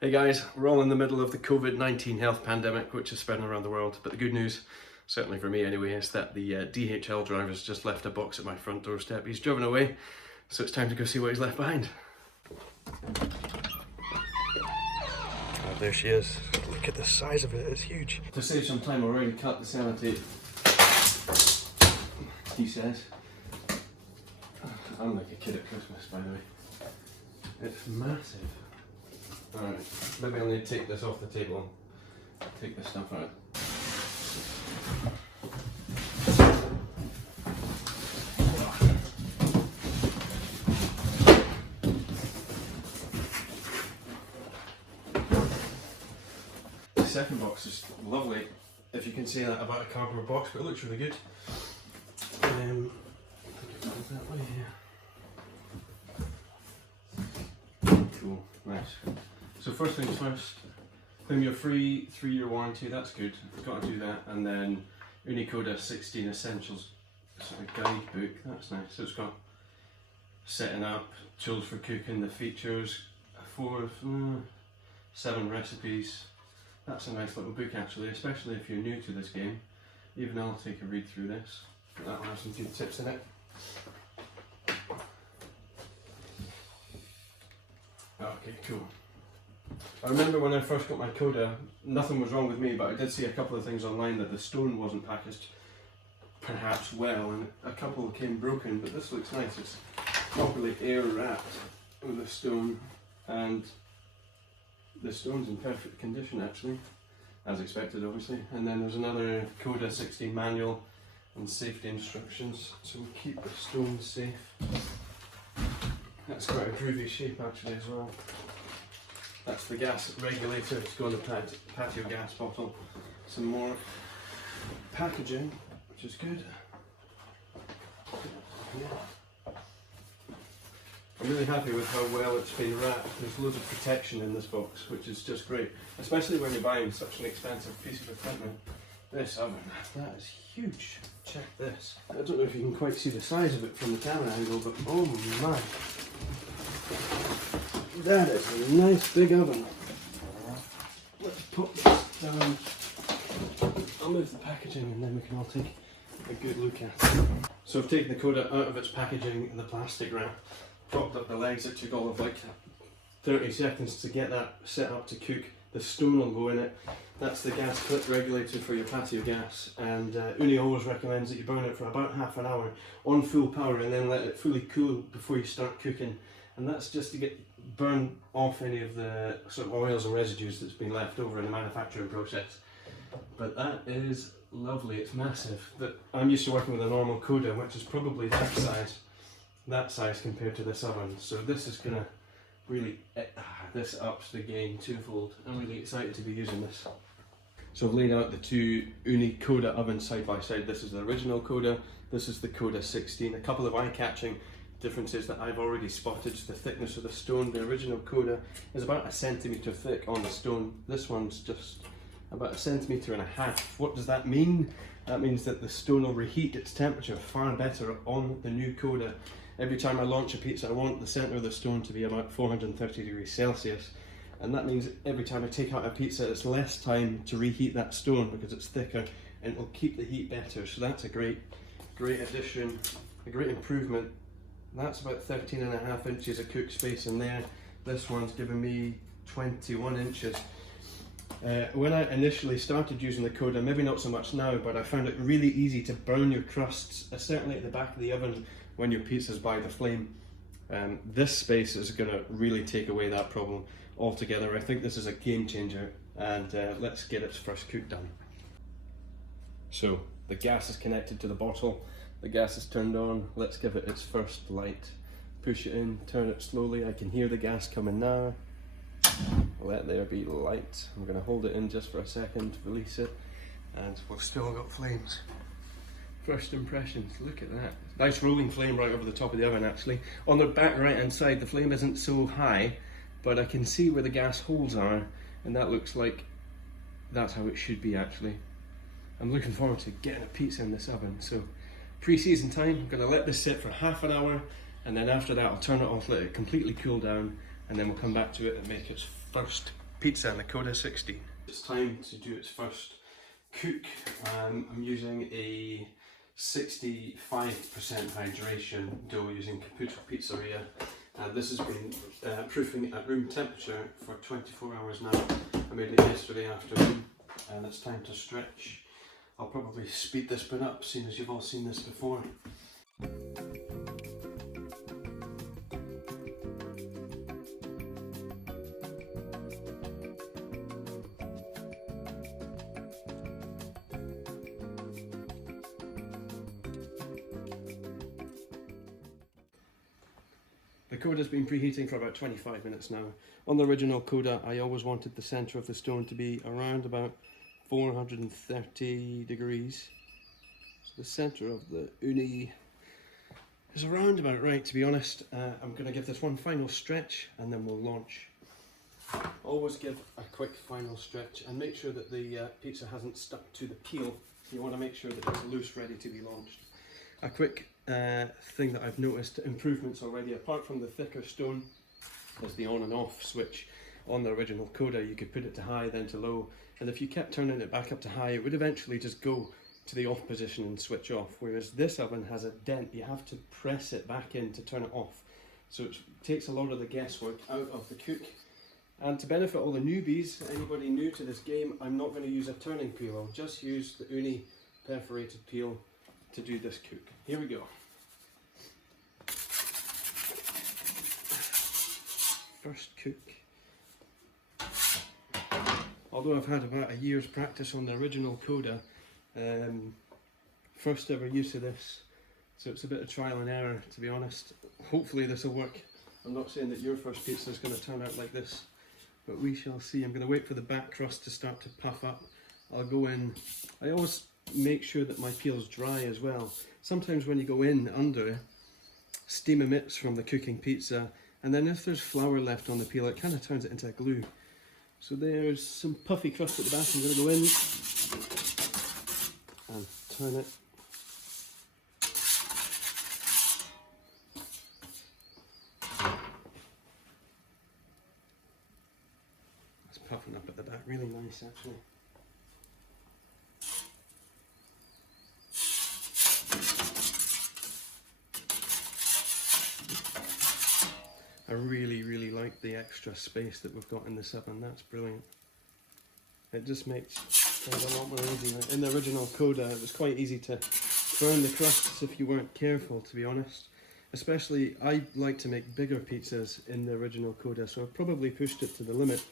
Hey guys, we're all in the middle of the COVID-19 health pandemic, which is spreading around the world. But the good news, certainly for me anyway, is that the DHL driver's just left a box at my front doorstep. He's driven away, so it's time to go see what he's left behind. Oh, there she is. Look at the size of it, it's huge. To save some time, I've already cut the sellotape. He says. I'm like a kid at Christmas, by the way. It's massive. Alright, maybe I'll need to take this off the table and take this stuff out. The second box is lovely, if you can say that about a cardboard box, but it looks really good. That way, yeah. Cool, nice. So first things first, claim your free 3-year warranty, that's good, you've got to do that, and then Ooni Koda 16 Essentials sort of guidebook, that's nice. So it's got setting up, tools for cooking, the features, 7 recipes. That's a nice little book actually, especially if you're new to this game. Even I'll take a read through this, that'll have some good tips in it. Okay, cool. I remember when I first got my Koda, nothing was wrong with me, but I did see a couple of things online that the stone wasn't packaged perhaps well, and a couple came broken, but this looks nice. It's properly air wrapped with a stone, and the stone's in perfect condition actually, as expected obviously. And then there's another Koda 16 manual and safety instructions, so we keep the stone safe. That's quite a groovy shape actually as well. That's the gas regulator to go in the patio gas bottle. Some more packaging, which is good. Yeah. I'm really happy with how well it's been wrapped. There's loads of protection in this box, which is just great, especially when you're buying such an expensive piece of equipment. This oven, that is huge. Check this. I don't know if you can quite see the size of it from the camera angle, but oh my. That is a nice big oven. Let's put this down. I'll move the packaging and then we can all take a good look at it. So I've taken the Koda out of its packaging and the plastic wrap, propped up the legs. It took all of like 30 seconds to get that set up to cook. The stone will go in it. That's the gas clip regulator for your patio gas, and Ooni always recommends that you burn it for about half an hour on full power and then let it fully cool before you start cooking. And that's just to burn off any of the sort of oils and residues that's been left over in the manufacturing process. But that is lovely, it's massive. I'm used to working with a normal Koda, which is probably that size compared to this oven. So this is gonna really, this ups the game twofold. I'm really excited to be using this. So I've laid out the two Ooni Koda ovens side by side. This is the original Koda, this is the Koda 16. A couple of eye-catching differences that I've already spotted. The thickness of the stone. The original Koda is about 1 centimetre thick on the stone. This one's just about 1.5 centimetres. What does that mean? That means that the stone will reheat its temperature far better on the new Koda. Every time I launch a pizza, I want the centre of the stone to be about 430 degrees Celsius. And that means every time I take out a pizza, it's less time to reheat that stone because it's thicker and it will keep the heat better. So that's a great addition, a great improvement. That's about 13.5 inches of cook space in there. This one's given me 21 inches. When I initially started using the Koda, maybe not so much now, but I found it really easy to burn your crusts, certainly at the back of the oven when your pizza's by the flame. This space is going to really take away that problem altogether. I think this is a game changer, and let's get its first cook done. So the gas is connected to the bottle. The gas is turned on. Let's give it its first light. Push it in, turn it slowly. I can hear the gas coming now. Let there be light. I'm going to hold it in just for a second, release it, and we've still got flames. First impressions, look at that. Nice rolling flame right over the top of the oven actually. On the back right hand side the flame isn't so high, but I can see where the gas holes are, and that looks like that's how it should be actually. I'm looking forward to getting a pizza in this oven. So pre-season time, I'm going to let this sit for half an hour, and then after that I'll turn it off, let it completely cool down, and then we'll come back to it and make its first pizza in the Koda 16. It's time to do its first cook. I'm using a 65% hydration dough using Caputo Pizzeria. This has been proofing at room temperature for 24 hours now. I made it yesterday afternoon and it's time to stretch. I'll probably speed this bit up, seeing as you've all seen this before. The Koda's been preheating for about 25 minutes now. On the original Koda, I always wanted the centre of the stone to be around about 430 degrees. So the centre of the Ooni is around about right, to be honest. I'm going to give this one final stretch and then we'll launch. Always give a quick final stretch and make sure that the pizza hasn't stuck to the peel. You want to make sure that it's loose, ready to be launched. A quick thing that I've noticed improvements already, apart from the thicker stone, is the on and off switch. On the original Koda you could put it to high, then to low, and if you kept turning it back up to high it would eventually just go to the off position and switch off, whereas this oven has a dent. You have to press it back in to turn it off, so it takes a lot of the guesswork out of the cook. And to benefit all the newbies, anybody new to this game, I'm not going to use a turning peel. I'll just use the Ooni perforated peel to do this cook. Here we go. First cook. Although I've had about a year's practice on the original Koda, first ever use of this, so it's a bit of trial and error, to be honest. Hopefully this will work. I'm not saying that your first pizza is going to turn out like this, but we shall see. I'm going to wait for the back crust to start to puff up. I'll go in. I always make sure that my peel's dry as well. Sometimes when you go in under, steam emits from the cooking pizza, and then if there's flour left on the peel, it kind of turns it into a glue. So there's some puffy crust at the back. I'm going to go in and turn it. It's puffing up at the back, really nice actually. I really like the extra space that we've got in this oven. That's brilliant. It just makes things a lot more easy. In the original Koda it was quite easy to burn the crusts if you weren't careful, to be honest. Especially, I like to make bigger pizzas in the original Koda, so I've probably pushed it to the limit.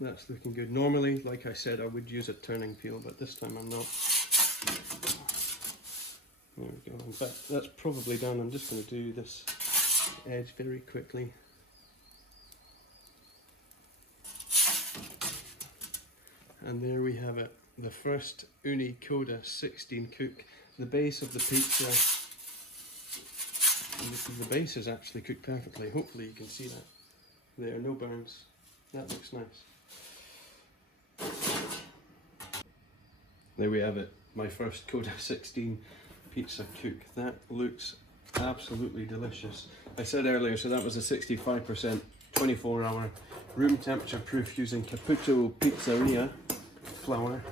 That's looking good. Normally, like I said, I would use a turning peel, but this time I'm not. There we go. In fact, that's probably done. I'm just going to do this edge very quickly. And there we have it. The first Ooni Koda 16 cook. The base of the pizza, the base is actually cooked perfectly. Hopefully you can see that. There are no burns. That looks nice. There we have it. My first Koda 16 pizza cook. That looks absolutely delicious. I said earlier, so that was a 65% 24-hour room temperature proof using Caputo Pizzeria flour.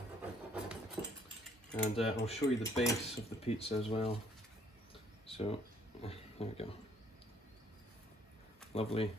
And I'll show you the base of the pizza as well. So there we go. Lovely.